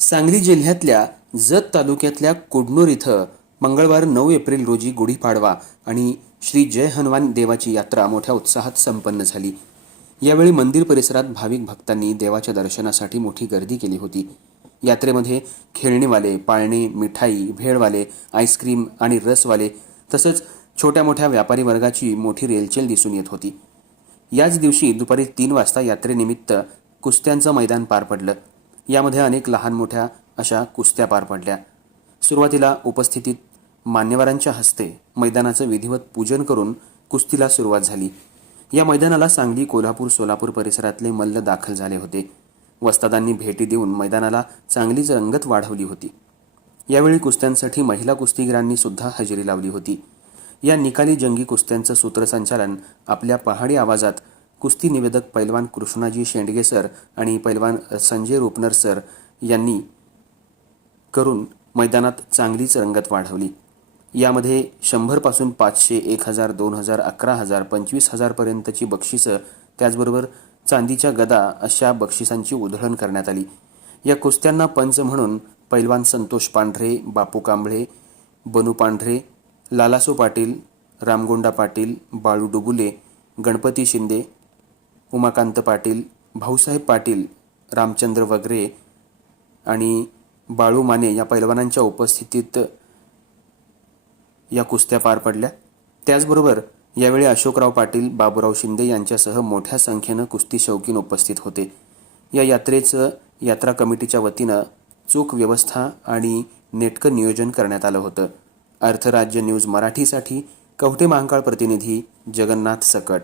सांगली जिल्ह्यातल्या जत तालुक्यातल्या कुडनूर इथं मंगळवार नऊ एप्रिल रोजी गुढीपाडवा आणि श्री जय हनुमान देवाची यात्रा मोठ्या उत्साहात संपन्न झाली. यावेळी मंदिर परिसरात भाविक भक्तांनी देवाच्या दर्शनासाठी मोठी गर्दी केली होती. यात्रेमध्ये खेळणीवाले पाळणे मिठाई भेळवाले आईस्क्रीम आणि रसवाले तसंच छोट्या मोठ्या व्यापारी वर्गाची मोठी रेलचेल दिसून येत होती. याच दिवशी दुपारी तीन वाजता यात्रेनिमित्त कुस्त्यांचं मैदान पार पडलं. यामध्ये अनेक लहान मोठ्या अशा कुस्त्या पार पडल्या. सुरुवातीला उपस्थितीत मान्यवरांच्या हस्ते मैदानाचं विधिवत पूजन करून कुस्तीला सुरुवात झाली. या मैदानाला सांगली कोल्हापूर सोलापूर परिसरातले मल्ल दाखल झाले होते. वस्तादांनी भेटी देऊन मैदानाला चांगलीच रंगत वाढवली होती. यावेळी कुस्त्यांसाठी महिला कुस्तीगिरांनी सुद्धा हजेरी लावली होती. या निकाली जंगी कुस्त्यांचं सूत्रसंचालन आपल्या पहाडी आवाजात कुस्ती निवेदक पैलवान कृष्णाजी शेंडगे सर आणि पैलवान संजय रुपनर सर यांनी करून मैदानात चांगलीच रंगत वाढवली. यामध्ये शंभरपासून पाचशे एक हजार दोन हजार अकरा हजार पंचवीस हजारपर्यंतची बक्षिसं त्याचबरोबर चांदीच्या गदा अशा बक्षिसांची उधळण करण्यात आली. या कुस्त्यांना पंच म्हणून पैलवान संतोष पांढरे बापू कांबळे बनू पांढरे लालासो पाटील रामगोंडा पाटील बाळू डुबुले गणपती शिंदे उमाकांत पाटील भाऊसाहेब पाटील रामचंद्र वगरे आणि बाळू माने या पैलवानांच्या उपस्थितीत या कुस्त्या पार पडल्या. त्याचबरोबर यावेळी अशोकराव पाटील बाबूराव शिंदे यांच्यासह मोठ्या संख्येनं कुस्ती शौकीन उपस्थित होते. या यात्रेचं यात्रा कमिटीच्या वतीनं चूक व्यवस्था आणि नेटकं नियोजन करण्यात आलं होतं. अर्थराज्य न्यूज मराठीसाठी कवठे महांकाळ प्रतिनिधी जगन्नाथ सकट.